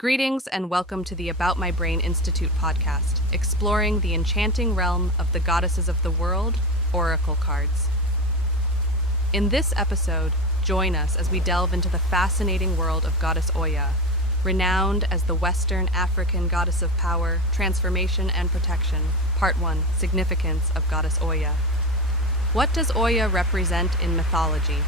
Greetings and welcome to the About My Brain Institute podcast, exploring the enchanting realm of the goddesses of the world, oracle cards. In this episode, join us as we delve into the fascinating world of Goddess Oya, renowned as the Western African goddess of power, transformation, and protection. Part 1, Significance of Goddess Oya. What does Oya represent in mythology?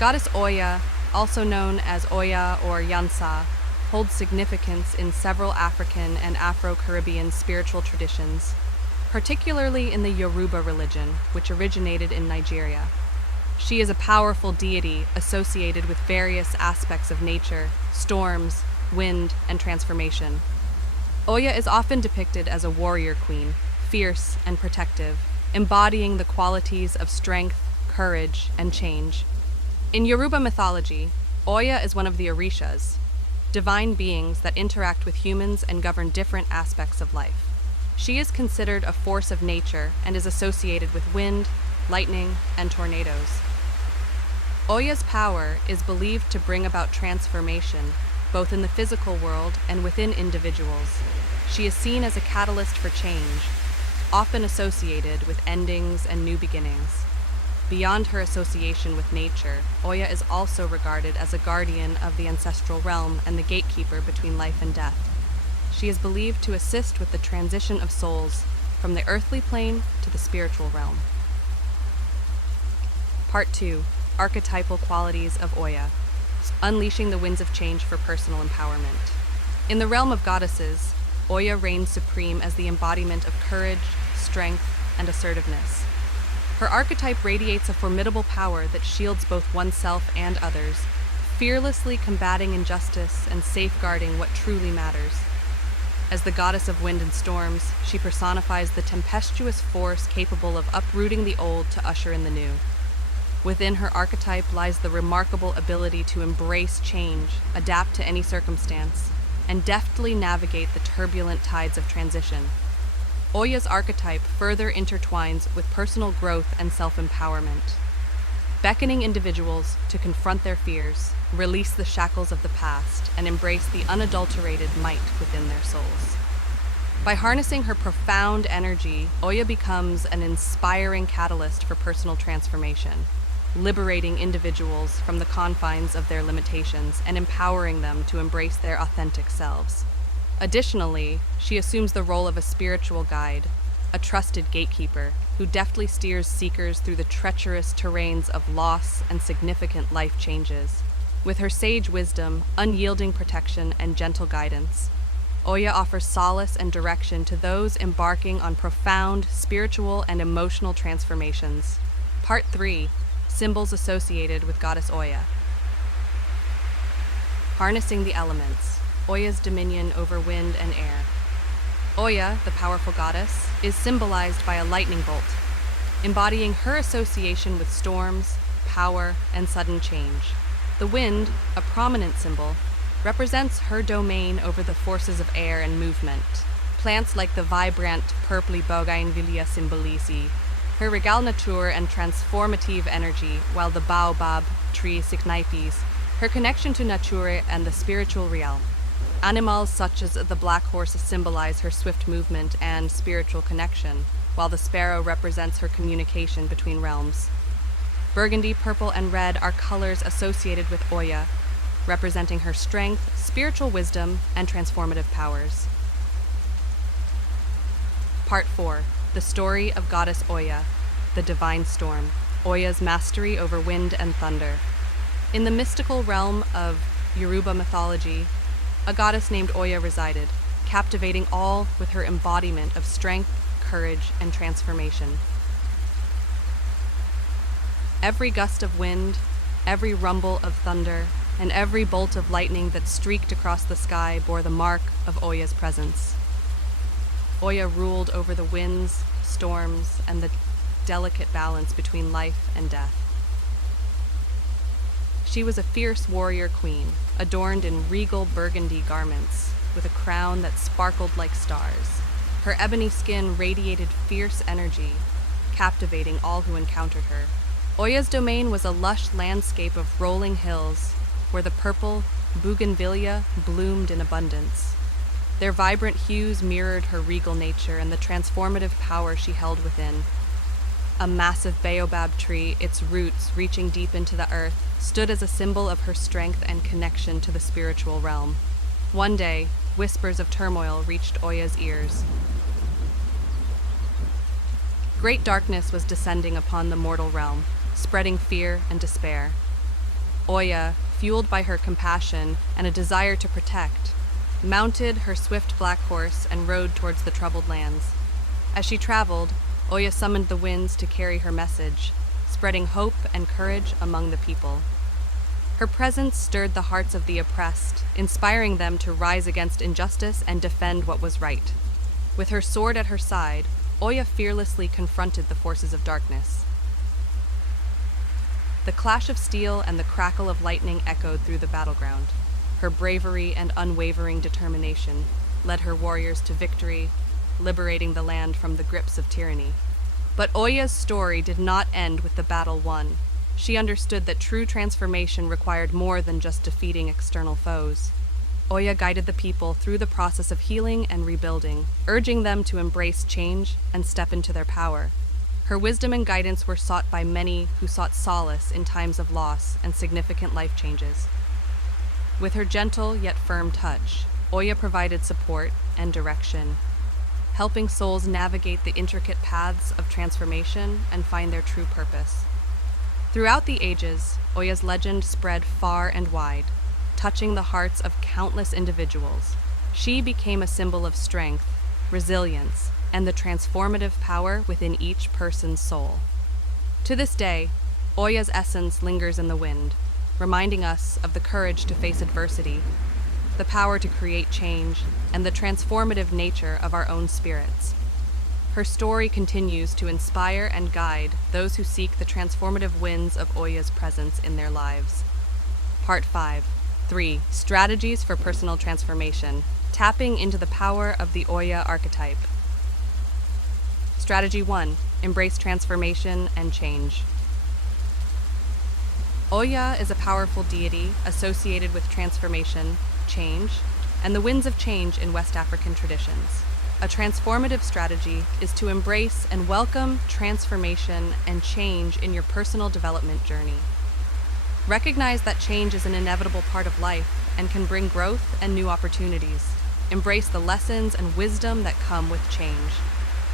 Goddess Oya, also known as Oya or Yansa, holds significance in several African and Afro-Caribbean spiritual traditions, particularly in the Yoruba religion, which originated in Nigeria. She is a powerful deity associated with various aspects of nature, storms, wind, and transformation. Oya is often depicted as a warrior queen, fierce and protective, embodying the qualities of strength, courage, and change. In Yoruba mythology, Oya is one of the Orishas, divine beings that interact with humans and govern different aspects of life. She is considered a force of nature and is associated with wind, lightning, and tornadoes. Oya's power is believed to bring about transformation, both in the physical world and within individuals. She is seen as a catalyst for change, often associated with endings and new beginnings. Beyond her association with nature, Oya is also regarded as a guardian of the ancestral realm and the gatekeeper between life and death. She is believed to assist with the transition of souls from the earthly plane to the spiritual realm. Part 2, Archetypal Qualities of Oya, Unleashing the Winds of Change for Personal Empowerment. In the realm of goddesses, Oya reigns supreme as the embodiment of courage, strength, and assertiveness. Her archetype radiates a formidable power that shields both oneself and others, fearlessly combating injustice and safeguarding what truly matters. As the goddess of wind and storms, she personifies the tempestuous force capable of uprooting the old to usher in the new. Within her archetype lies the remarkable ability to embrace change, adapt to any circumstance, and deftly navigate the turbulent tides of transition. Oya's archetype further intertwines with personal growth and self-empowerment, beckoning individuals to confront their fears, release the shackles of the past, and embrace the unadulterated might within their souls. By harnessing her profound energy, Oya becomes an inspiring catalyst for personal transformation, liberating individuals from the confines of their limitations and empowering them to embrace their authentic selves. Additionally, she assumes the role of a spiritual guide, a trusted gatekeeper who deftly steers seekers through the treacherous terrains of loss and significant life changes. With her sage wisdom, unyielding protection, and gentle guidance, Oya offers solace and direction to those embarking on profound spiritual and emotional transformations. Part 3, Symbols associated with Goddess Oya. Harnessing the elements. Oya's dominion over wind and air. Oya, the powerful goddess, is symbolized by a lightning bolt, embodying her association with storms, power, and sudden change. The wind, a prominent symbol, represents her domain over the forces of air and movement. Plants like the vibrant purply bougainvillea symbolize her regal nature and transformative energy, while the baobab tree signifies her connection to nature and the spiritual realm. Animals such as the black horse symbolize her swift movement and spiritual connection, while the sparrow represents her communication between realms. Burgundy, purple, and red are colors associated with Oya, representing her strength, spiritual wisdom, and transformative powers. Part 4, The Story of Goddess Oya, the Divine Storm, Oya's mastery over wind and thunder. In the mystical realm of Yoruba mythology, a goddess named Oya resided, captivating all with her embodiment of strength, courage, and transformation. Every gust of wind, every rumble of thunder, and every bolt of lightning that streaked across the sky bore the mark of Oya's presence. Oya ruled over the winds, storms, and the delicate balance between life and death. She was a fierce warrior queen, adorned in regal burgundy garments, with a crown that sparkled like stars. Her ebony skin radiated fierce energy, captivating all who encountered her. Oya's domain was a lush landscape of rolling hills, where the purple bougainvillea bloomed in abundance. Their vibrant hues mirrored her regal nature and the transformative power she held within. A massive baobab tree, its roots reaching deep into the earth, stood as a symbol of her strength and connection to the spiritual realm. One day, whispers of turmoil reached Oya's ears. Great darkness was descending upon the mortal realm, spreading fear and despair. Oya, fueled by her compassion and a desire to protect, mounted her swift black horse and rode towards the troubled lands. As she traveled, Oya summoned the winds to carry her message, spreading hope and courage among the people. Her presence stirred the hearts of the oppressed, inspiring them to rise against injustice and defend what was right. With her sword at her side, Oya fearlessly confronted the forces of darkness. The clash of steel and the crackle of lightning echoed through the battleground. Her bravery and unwavering determination led her warriors to victory, liberating the land from the grips of tyranny. But Oya's story did not end with the battle won. She understood that true transformation required more than just defeating external foes. Oya guided the people through the process of healing and rebuilding, urging them to embrace change and step into their power. Her wisdom and guidance were sought by many who sought solace in times of loss and significant life changes. With her gentle yet firm touch, Oya provided support and direction, helping souls navigate the intricate paths of transformation and find their true purpose. Throughout the ages, Oya's legend spread far and wide, touching the hearts of countless individuals. She became a symbol of strength, resilience, and the transformative power within each person's soul. To this day, Oya's essence lingers in the wind, reminding us of the courage to face adversity, the power to create change, and the transformative nature of our own spirits. Her story continues to inspire and guide those who seek the transformative winds of Oya's presence in their lives. Part 5. 3. Strategies for personal transformation. Tapping into the power of the Oya archetype. Strategy 1. Embrace transformation and change. Oya is a powerful deity associated with transformation, change, and the winds of change in West African traditions. A transformative strategy is to embrace and welcome transformation and change in your personal development journey. Recognize that change is an inevitable part of life and can bring growth and new opportunities. Embrace the lessons and wisdom that come with change.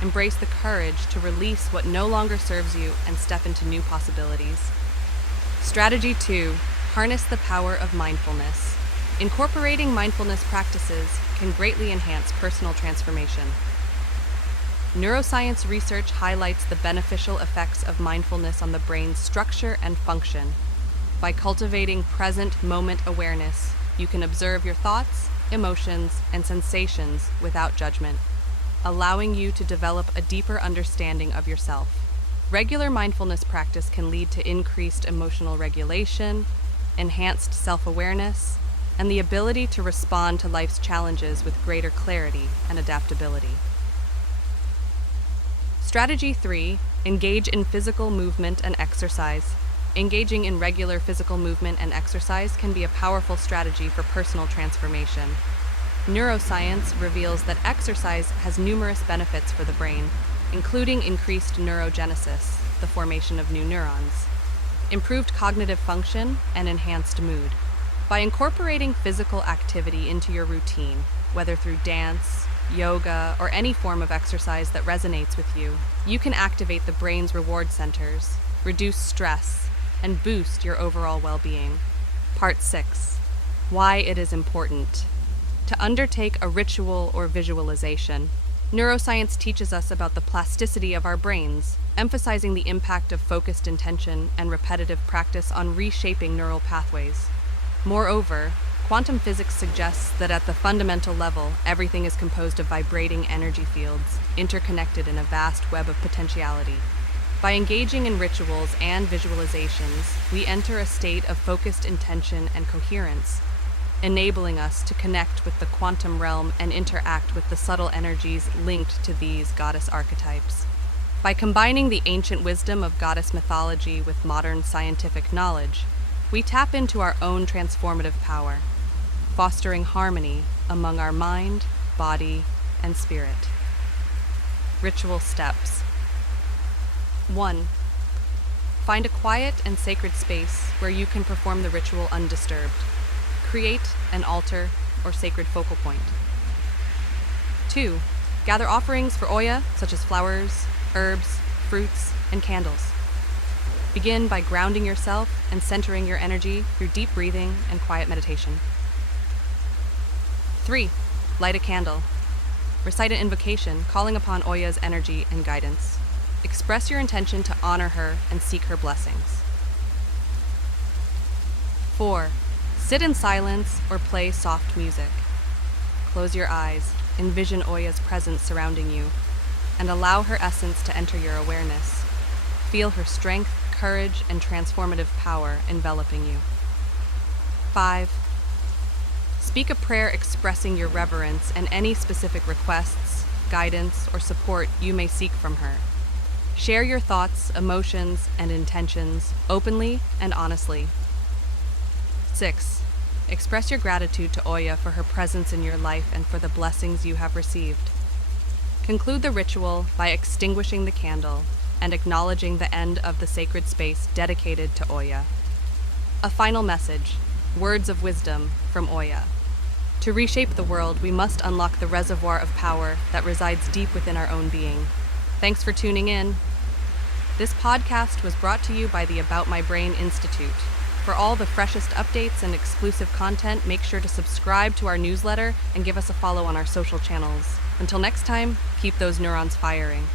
Embrace the courage to release what no longer serves you and step into new possibilities. Strategy 2. Harness the power of mindfulness. Incorporating mindfulness practices can greatly enhance personal transformation. Neuroscience research highlights the beneficial effects of mindfulness on the brain's structure and function. By cultivating present moment awareness, you can observe your thoughts, emotions, and sensations without judgment, allowing you to develop a deeper understanding of yourself. Regular mindfulness practice can lead to increased emotional regulation, enhanced self-awareness, and the ability to respond to life's challenges with greater clarity and adaptability. Strategy 3. Engage in physical movement and exercise. Engaging in regular physical movement and exercise can be a powerful strategy for personal transformation. Neuroscience reveals that exercise has numerous benefits for the brain, including increased neurogenesis, the formation of new neurons, improved cognitive function, and enhanced mood. By incorporating physical activity into your routine, whether through dance, yoga, or any form of exercise that resonates with you, you can activate the brain's reward centers, reduce stress, and boost your overall well-being. Part 6. Why it is important to undertake a ritual or visualization. Neuroscience teaches us about the plasticity of our brains, emphasizing the impact of focused intention and repetitive practice on reshaping neural pathways. Moreover, quantum physics suggests that at the fundamental level, everything is composed of vibrating energy fields, interconnected in a vast web of potentiality. By engaging in rituals and visualizations, we enter a state of focused intention and coherence, enabling us to connect with the quantum realm and interact with the subtle energies linked to these goddess archetypes. By combining the ancient wisdom of goddess mythology with modern scientific knowledge, we tap into our own transformative power. fostering harmony among our mind, body, and spirit. Ritual steps. 1. Find a quiet and sacred space where you can perform the ritual undisturbed. Create an altar or sacred focal point. 2. Gather offerings for Oya, such as flowers, herbs, fruits, and candles. Begin by grounding yourself and centering your energy through deep breathing and quiet meditation. 3. Light a candle. Recite an invocation calling upon Oya's energy and guidance. Express your intention to honor her and seek her blessings. 4. Sit in silence or play soft music. Close your eyes, envision Oya's presence surrounding you, and allow her essence to enter your awareness. Feel her strength, courage, and transformative power enveloping you. 5. Speak a prayer expressing your reverence and any specific requests, guidance, or support you may seek from her. Share your thoughts, emotions, and intentions openly and honestly. 6. Express your gratitude to Oya for her presence in your life and for the blessings you have received. Conclude the ritual by extinguishing the candle and acknowledging the end of the sacred space dedicated to Oya. A final message, words of wisdom from Oya. To reshape the world, we must unlock the reservoir of power that resides deep within our own being. Thanks for tuning in. This podcast was brought to you by the About My Brain Institute. For all the freshest updates and exclusive content, make sure to subscribe to our newsletter and give us a follow on our social channels. Until next time, keep those neurons firing.